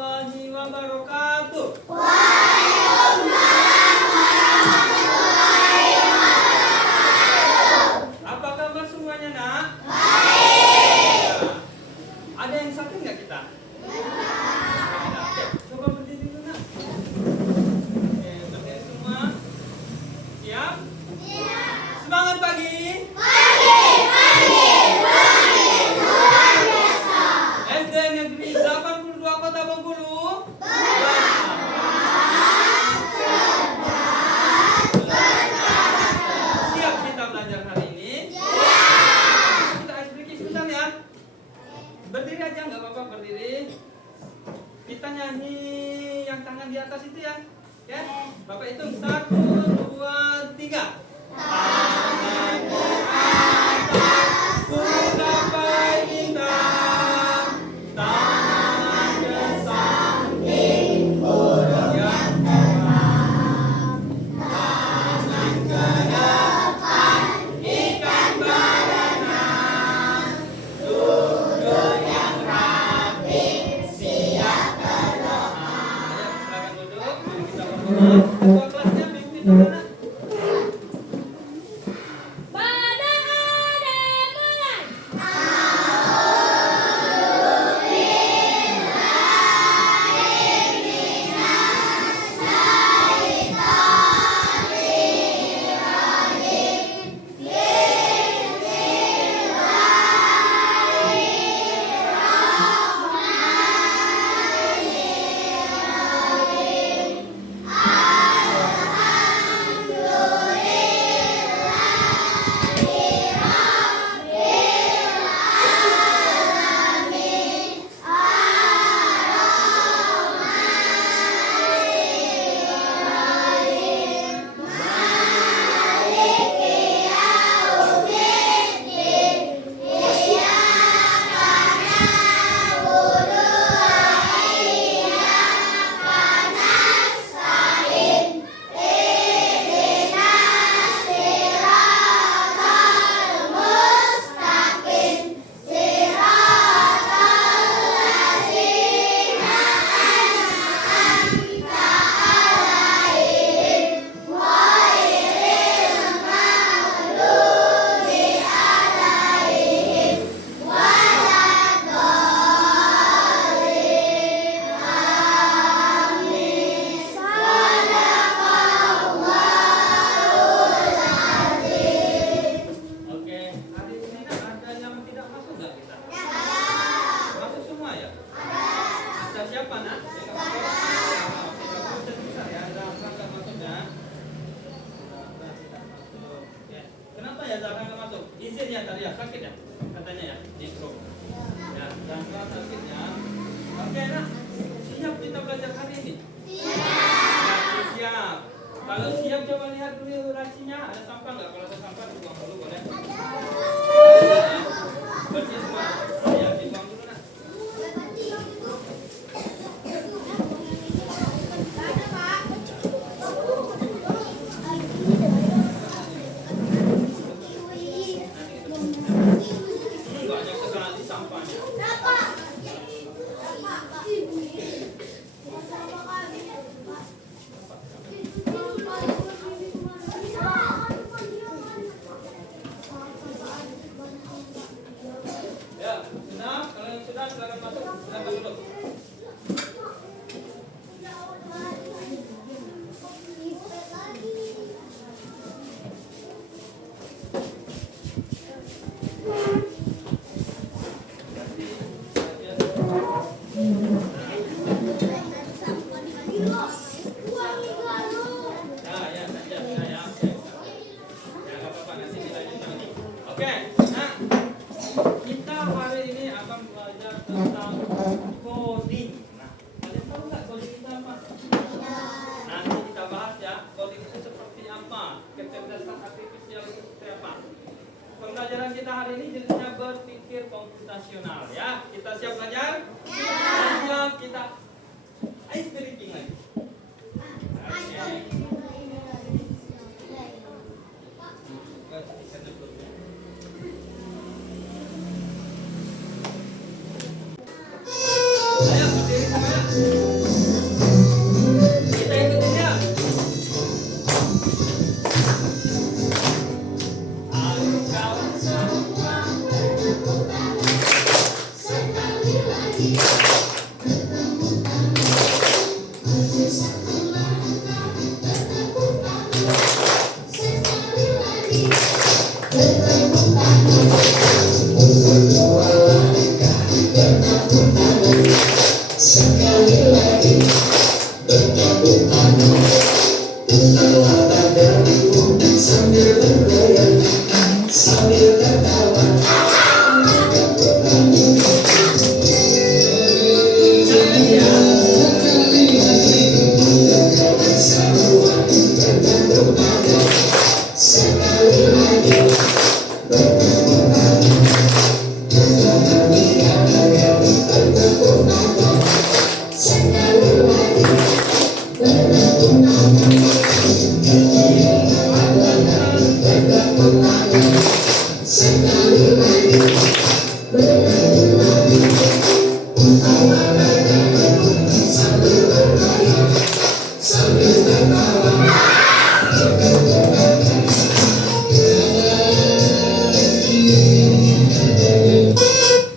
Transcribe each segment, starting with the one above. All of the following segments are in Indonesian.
warahmatullahi wabarakatuh. Apa kabar semuanya, nak? Baik. Ada yang sakit nggak kita? Oke, coba berdiri dulu, nak. Oke, berdiri semua. Siap? Semangat pagi. SD Negeri 82 Kota Bengkulu. Siap kita belajar hari ini? Kita ice breaking sebentar ya. Berdiri aja, nggak apa-apa, berdiri. Kita nyanyi yang tangan di atas itu ya. Oke? Bapak hitung 1, 2, 3. Tangan di atas, ku gapai bintang. Tangan ke samping, burung yang terbang. Tangan ke depan, ikan berenang. Duduk yang rapi, siap berdoa. Ayo silakan duduk. Mari kita berdoa. Ketua kelasnya pimpin dulu, nak. Oke, hari ini ada yang tidak masuk nggak kita? Masuk semua ya? Ada siapa, nak? Oke, bagus, bisa ya. Ada angka nggak masuk ya? Ada tidak masuk. Ya. Kenapa ya Zahra nggak masuk? Izin ya tadi ya, sakit ya? Katanya ya, di stroke. Ya, Zahra sakit ya. Oke, nak. Siap kita belajar hari ini? Siap. Kalau siap coba lihat dulu racinya. Ada sampah nggak? Kalau ada sampah dibuang dulu boleh. Bersih semua. Ya, dibuang dulu, nak. Banyak sekali sampahnya. Ya, sudah. Kalau yang sudah, silakan masuk. Silakan duduk. Oke, nah kita hari ini akan belajar tentang coding. Nah, kalian tahu nggak coding itu apa? Nanti kita bahas ya, coding itu seperti apa, kecerdasan artifisial itu seperti apa. Pembelajaran kita hari ini jenisnya berpikir komputasional ya. Kita siap belajar? Siap, kita ice breaking lagi. Ayo berdiri semuanya.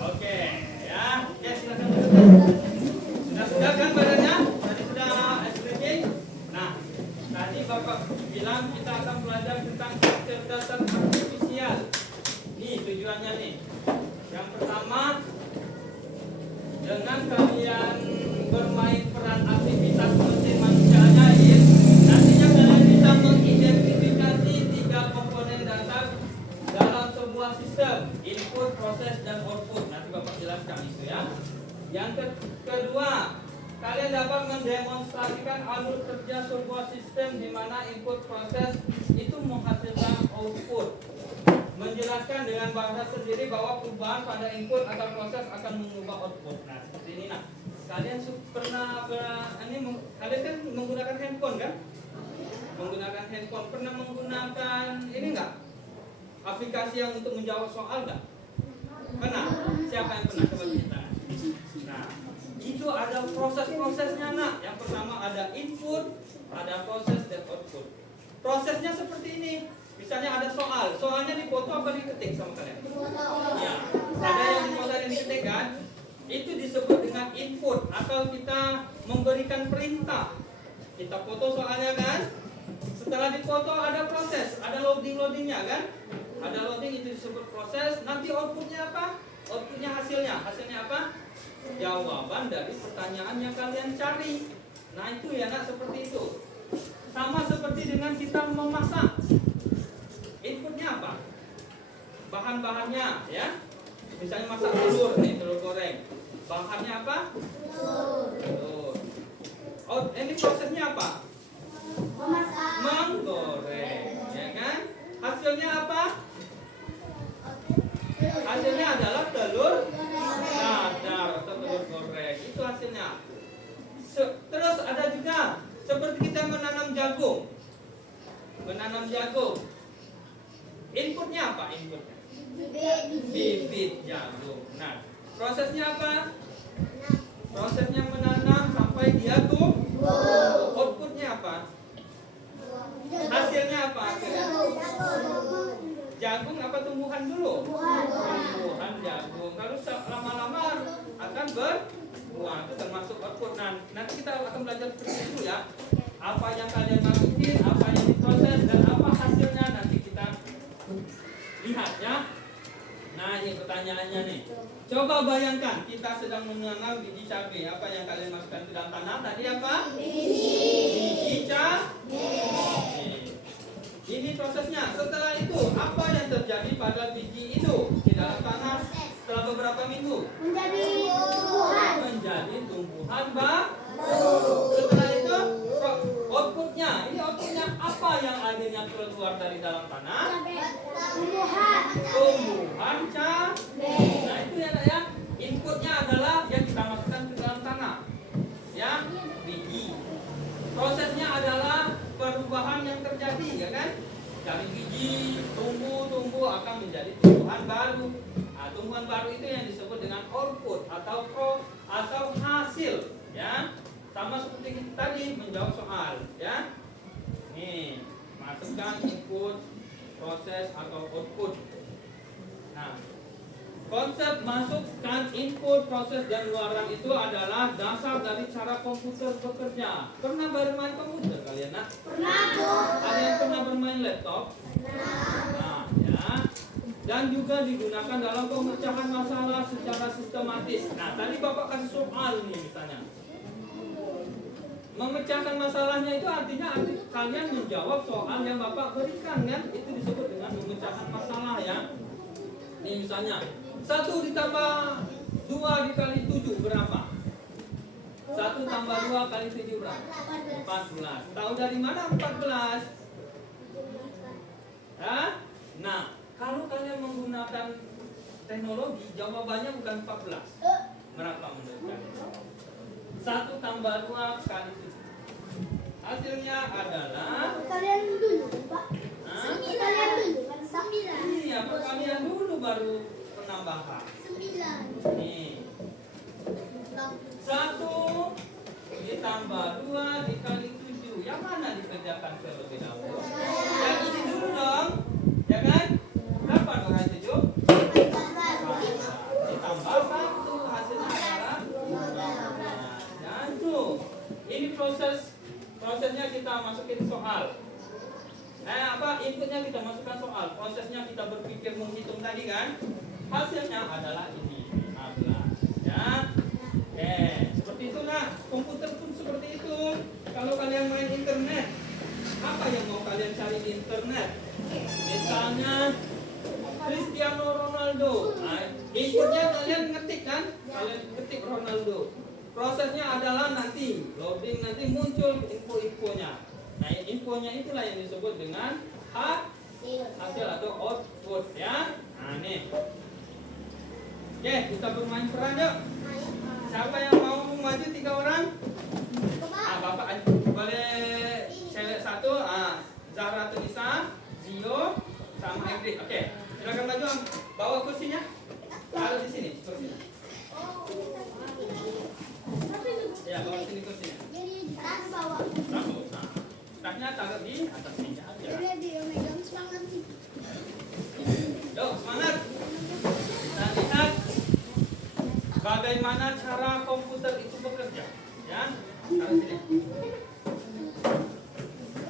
Oke, ya. Oke, silakan. Sudah kan badannya? Tadi sudah stretching. Nah, tadi Bapak bilang kita akan belajar tentang kecerdasan artifisial. Nih tujuannya nih. Yang pertama, dengan kalian bermain peran aktivitas mesin manusia ajaib, nantinya kalian bisa mengidentifikasi 3 komponen dasar dalam sebuah sistem: input, proses, dan output. Nanti Bapak jelaskan itu ya. Yang kedua, kalian dapat mendemonstrasikan alur kerja sebuah sistem di mana input proses itu menghasilkan output. Menjelaskan dengan bahasa sendiri bahwa perubahan pada input atau proses akan mengubah output. Nah, seperti ini. Nah, kalian kalian kan menggunakan handphone kan? Menggunakan handphone. Pernah menggunakan ini enggak? Aplikasi yang untuk menjawab soal enggak? Pernah? Siapa yang pernah? Coba kita. Nah, itu ada proses-prosesnya nak. Yang pertama ada input, ada proses dan output. Prosesnya seperti ini. Misalnya ada soal, soalnya dipoto apa diketik sama kalian? Ya, ada yang dipoto dan diketik kan? Itu disebut dengan input atau kita memberikan perintah. Kita foto soalnya kan? Setelah dipoto ada proses, ada loadingnya kan? Ada loading, itu disebut proses. Nanti outputnya apa? Outputnya hasilnya apa? Jawaban dari pertanyaan yang kalian cari. Nah itu ya nak, seperti itu. Sama seperti dengan kita memasak. Inputnya apa? Bahan-bahannya ya. Misalnya masak telur nih, telur goreng. Bahannya apa? Telur. Oh, ini prosesnya apa? Menggoreng, ya kan? Hasilnya apa? Hasilnya adalah telur dadar atau telur goreng. Itu hasilnya. Terus ada juga seperti kita menanam jagung. Inputnya apa? Inputnya bibit jagung. Nah, prosesnya apa? Prosesnya menanam sampai dia tumbuh. Outputnya apa? Hasilnya apa? Jagung apa tumbuhan dulu? Tumbuhan jagung. Kalau lama-lama akan berbuah, itu termasuk output. Nah, nanti kita akan belajar seperti itu ya. Apa yang kalian masukin, apa yang diproses, dan apa hasilnya nanti kita lihat ya. Nah, ini pertanyaannya nih. Coba bayangkan kita sedang menanam biji cabai. Apa yang kalian masukkan ke dalam tanah? Tadi apa? Biji cabai. Ini prosesnya. Setelah itu, apa yang terjadi pada biji itu di dalam tanah setelah beberapa minggu? Menjadi tumbuhan baru. Setelah itu, outputnya. Ini outputnya apa yang akhirnya keluar dari dalam tanah? Tumbuhan cabai. Nah itu ya. Inputnya adalah yang kita masukkan ke dalam tanah. Ya, biji. Prosesnya adalah perubahan yang terjadi, ya kan? Dari biji tumbuh akan menjadi tumbuhan baru. Nah, tumbuhan baru itu yang disebut dengan output atau hasil, ya. Sama seperti tadi menjawab soal, ya. Nih, masukkan input, proses atau output. Nah, konsep masuk Kan input, proses, dan luaran itu adalah dasar dari cara komputer bekerja. Pernah bermain komputer kalian, nak? Pernah. Ada yang pernah bermain laptop? Pernah. Nah, ya. Dan juga digunakan dalam pemecahan masalah secara sistematis. Nah, tadi Bapak kasih soal nih misalnya. Memecahkan masalahnya itu artinya kalian menjawab soal yang Bapak berikan, kan? Itu disebut dengan memecahkan masalah, ya. Nih misalnya 1 ditambah 2 dikali 7 berapa? 1 tambah 2 kali 7 berapa? 14. Tahu dari mana 14? Hah? Nah, kalau kalian menggunakan teknologi, jawabannya bukan 14. Berapa menurut kalian? 1 tambah 2 kali 7. Hasilnya adalah Kalian dulu, Pak. Kalian dulu, kan 9. Iya, perkalian dulu baru penambahan. 9. Nih. 1 ditambah 2 dikali 7. Yang mana dikerjakan terlebih dahulu? Yang ini dulu dong. Ya kan? Berapa dong kali 7? Ditambah 1. Hasilnya adalah 12. Dan tuh. Ini prosesnya kita masukin soal. Inputnya kita masukkan soal. Prosesnya kita berpikir menghitung tadi, kan? Hasilnya adalah ini 15. Ya. Seperti itu, nah. Komputer pun seperti itu. Kalau kalian main internet, apa yang mau kalian cari di internet? Misalnya Cristiano Ronaldo. Nah, inputnya kalian ngetik, kan? Kalian ketik Ronaldo. Prosesnya adalah nanti loading, nanti muncul info-infonya. Nah, infonya itulah yang disebut dengan hasil atau output, ya. Nah, nih. Oke, kita bermain peran yuk. Siapa yang mau maju 3 orang? Bapak boleh cewek 1. Zahra Tunisa, Zio, sama Egri. Oke, silakan maju. Bawa kursinya. Taruh di sini kursinya. Ya, bawa sini kursinya. Langsung. Nah, tasnya taruh di atas meja aja. Yuk, semangat. Kita lihat bagaimana cara komputer itu bekerja, ya. Taruh sini.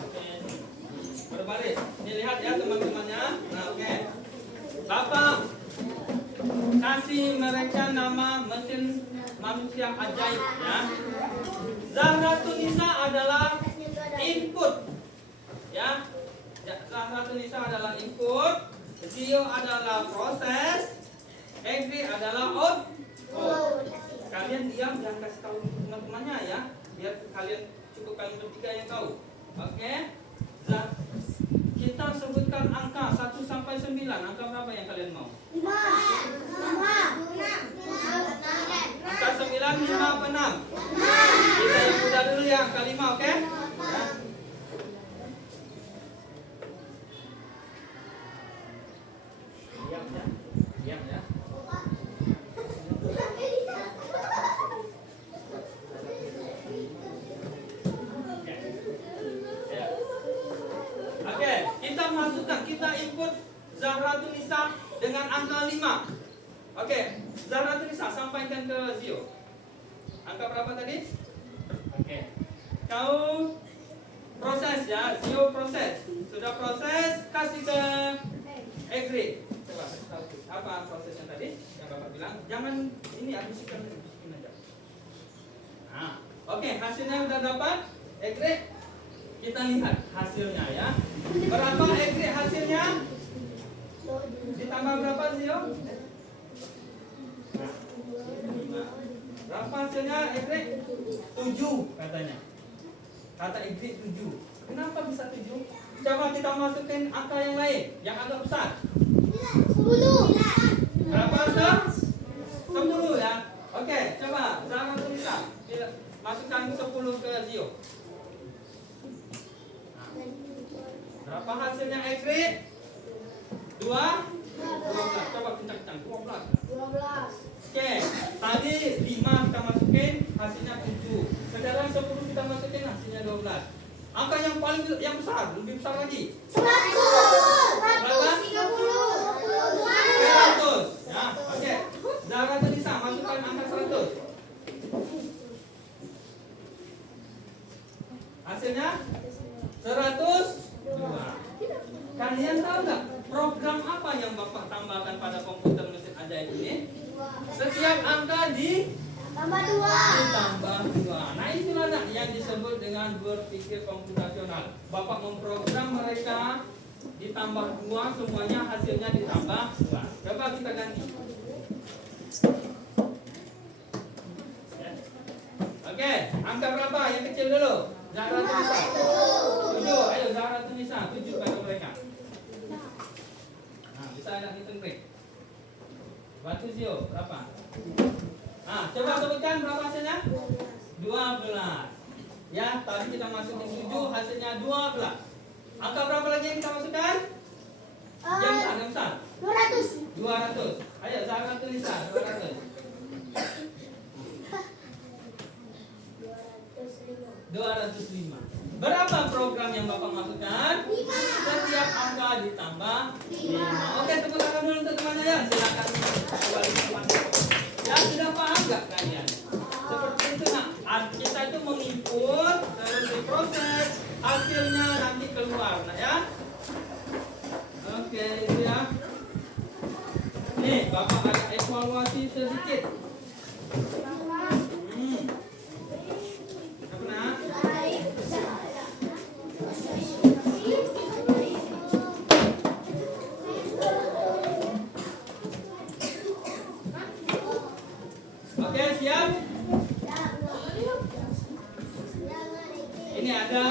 Oke. Berbalik. Ini lihat ya teman-temannya. Nah, oke. Bapak kasih mereka nama mesin manusia ajaib, ya. Zahra Tunisa adalah input, ya. Zahra Tunisa adalah input, Zio adalah proses, Egri adalah output. Kalian diam, jangan kasih tahu teman-temannya, ya. Biar kalian cukup kalian bertiga yang tahu. Oke. Kita sebutkan angka 1 sampai 9. Angka berapa yang kalian mau? 5. Angka 9, 5 apa 6? Kita yang mudah dulu ya, angka 5, oke? Ya. Diam ya. Diam ya. Oke, kita masukkan, kita input Zahra Tunisa dengan angka 5. Oke, Zahra Tunisa sampaikan ke Zio. Angka berapa tadi? Oke. Kau proses ya, Zio proses. Sudah proses, kasih ke Egri. Coba kasih tahu apa prosesnya tadi yang Bapak bilang. Jangan ini bisikin aja. Nah, oke, hasilnya udah dapat. Egri, kita lihat hasilnya ya. Berapa Egri hasilnya? Ditambah berapa Zio? Berapa hasilnya Egri? 7 katanya. Kata Egri 7. Kenapa bisa 7? Coba kita masukin angka yang lain, yang agak besar. 10. Berapa Zah? 10 ya. Oke, coba Zahra Tunisa masukkan 10 ke Zio. Berapa hasilnya Egri? 12. Coba kencang-kencang. 12. Oke, tadi 5 kita masukin, hasilnya 7. Sekarang 10 kita masukin, hasilnya 12. Angka yang paling yang besar, lebih besar lagi. 100. Berapa? 130. 100. Ya, oke. Zahra Tunisa Hasilnya 102. Kalian tahu nggak program apa yang Bapak tambahkan pada komputer mesin ajaib ini? Setiap angka Tambah 2. ditambah 2. Nah itulah nak yang disebut dengan berpikir komputasional. Bapak memprogram mereka ditambah 2, semuanya hasilnya ditambah 2. Coba kita ganti. Oke, angka berapa? Yang kecil dulu. Zahra Tunisa. 7. Ayo Zahra Tunisa, 7 pada mereka. Nah, bisa anak hitung break. Batu Zio, berapa? Nah, coba sebutkan berapa hasilnya? 12. Ya, tadi kita masukin 7, hasilnya 12. Angka berapa lagi yang kita masukkan? Yang besar. 200. 200. Ayo Zahra Tunisa, 200. 205. Berapa program yang Bapak masukkan? 5. Setiap angka ditambah 5. Oke, tepuk tangan dulu untuk temannya ya. Silakan kembali ke tempat. Ya, sudah paham nggak kalian? Seperti itu nak. Kita itu menginput, terus diproses, hasilnya nanti keluar, nah ya. Oke, itu ya. Nih, Bapak ada evaluasi sedikit. Apa nak? Oke, siap? Ini ada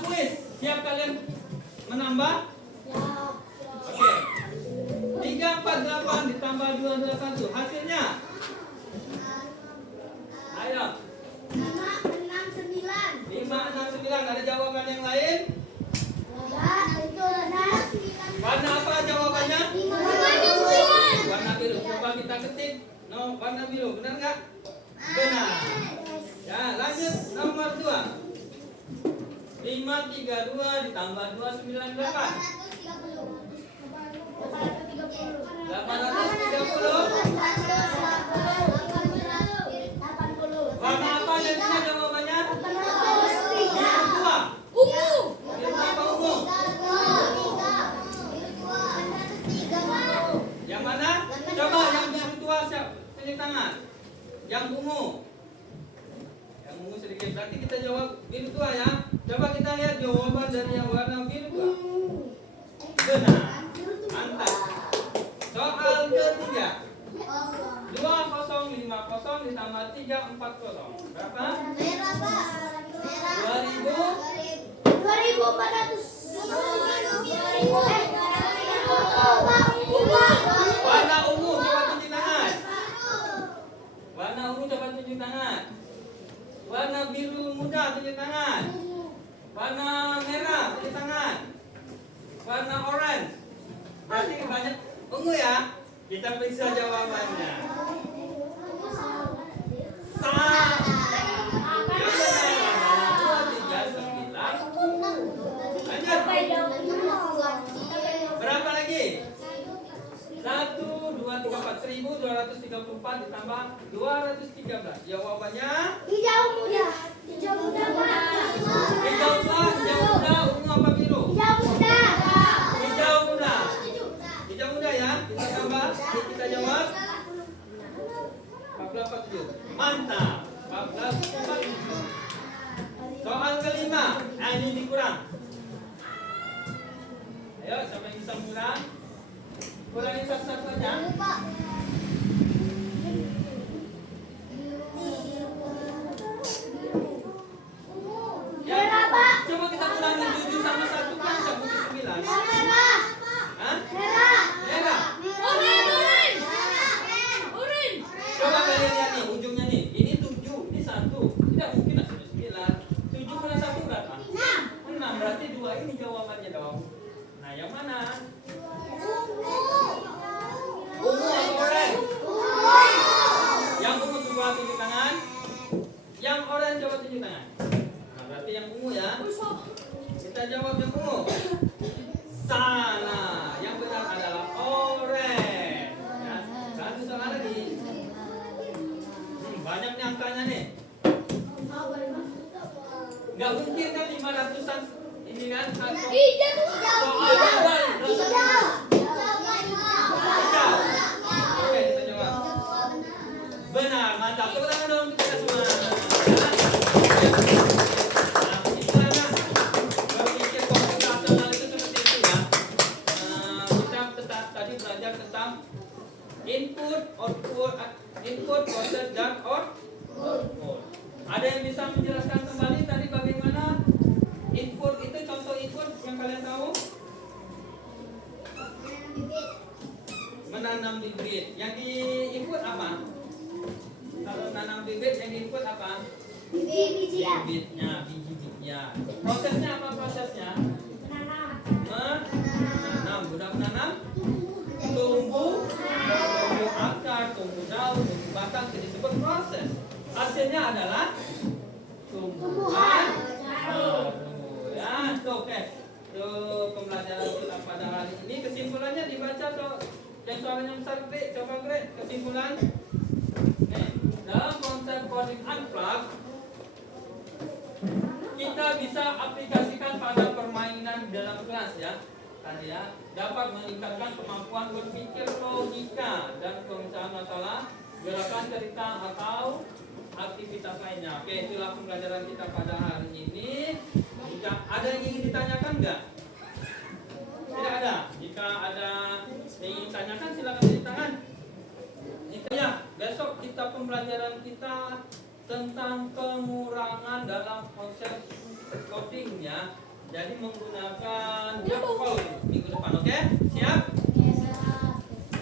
kuis. Siap kalian menambah? Oke. 348 ditambah 221. Hasilnya? Ayo. 569. Ada jawaban yang lain? Warna apa jawabannya? Warna biru. Coba kita ketik. No, warna biru. Benar nggak? Benar. Ya, lanjut nomor 2. 532 ditambah 298. 830. Warna apa jadinya jawabannya? Biru tua. Biru apa ungu? Yang mana? Coba yang biru tua siap. Tunjuk tangan. Yang ungu. Yang ungu sedikit. Berarti kita jawab biru tua ya. Coba kita lihat jawaban dari yang warna biru tua. Benar. Mantap. Soal ketiga. 2050 ditambah 340. Berapa? 2000. Warna ungu coba tunjuk tangan. Warna ungu coba tunjuk tangan. Warna biru muda tunjuk tangan. Warna merah tunjuk tangan. Warna orange. Berarti banyak ungu ya. Kita periksa jawabannya. Salah. Berapa lagi? 1, 2, 3, 4. 1234 ditambah 213. Jawabannya Hijau muda. Hijau muda. hijau muda, ungu apa biru? Hijau muda. Hijau muda. Hijau muda ya. Kita tambah, kita jawab 447. Mantap. 447. Soal kelima. Nah, ini dikurang. Ayo, siapa yang bisa kurang? Kurangin satu-satu aja. Ya, coba kita kurangin 7 sama 1 kan nggak mungkin 9. Hah? Merah. Coba kalian lihat nih ujungnya nih. Ini 7, ini 1. Tidak mungkin hasilnya 9. 7 kurang 1 berapa? 6. Berarti 2 ini jawabannya dong. Nah, yang mana? Ungu atau orange? Yang ungu coba tunjuk tangan. Yang orange coba tunjuk tangan. Nah, berarti yang ungu ya. Kita jawab yang ungu. Salah. Yang benar adalah orange. Ya, satu soal lagi. Banyak nih angkanya nih. Nggak mungkin kan 500-an ini kan? Hijau. Oke, kita jawab. Benar, mantap. Tepuk tangan dong kita semua. Nah, itulah nak. Berpikir komputasional itu seperti itu ya. Kita tadi belajar tentang input, output, input, proses, dan output. Ada yang bisa menjelaskan kembali tadi bagaimana input itu, contoh input yang kalian tahu? Menanam bibit. Yang di input apa? Kalau nanam bibit yang di input apa? Biji-bijian. Bibitnya, biji-bijinya. Prosesnya apa prosesnya? Menanam. Sudah menanam? Tumbuh akar, tumbuh daun, tumbuh batang, itu disebut proses. Hasilnya adalah tumbuhan. Ya, oke. Tuh pembelajaran kita pada hari ini. Kesimpulannya dibaca tuh. Yang suaranya besar, Greg. Coba Greg, kesimpulan. Nih, dalam konsep coding unplug, kita bisa aplikasikan pada permainan dalam kelas ya. Tadi ya, dapat meningkatkan kemampuan berpikir logika dan pemecahan masalah, gerakan cerita atau aktivitas lainnya. Oke, itulah pembelajaran kita pada hari ini. Jika ada yang ingin ditanyakan enggak? Tidak ada. Jika ada yang ingin ditanyakan silakan tulis tangan. Jika ya, besok kita pembelajaran kita tentang pengurangan dalam konsep coding ya. Jadi menggunakan jokol minggu depan, oke? Siap?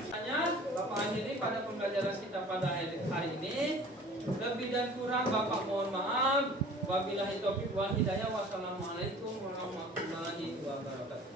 Tanya, Bapak akhiri pada pembelajaran kita pada hari ini. Lebih dan kurang Bapak mohon maaf. Wabillahi taufiq wal hidayah. Wassalamualaikum warahmatullahi wabarakatuh.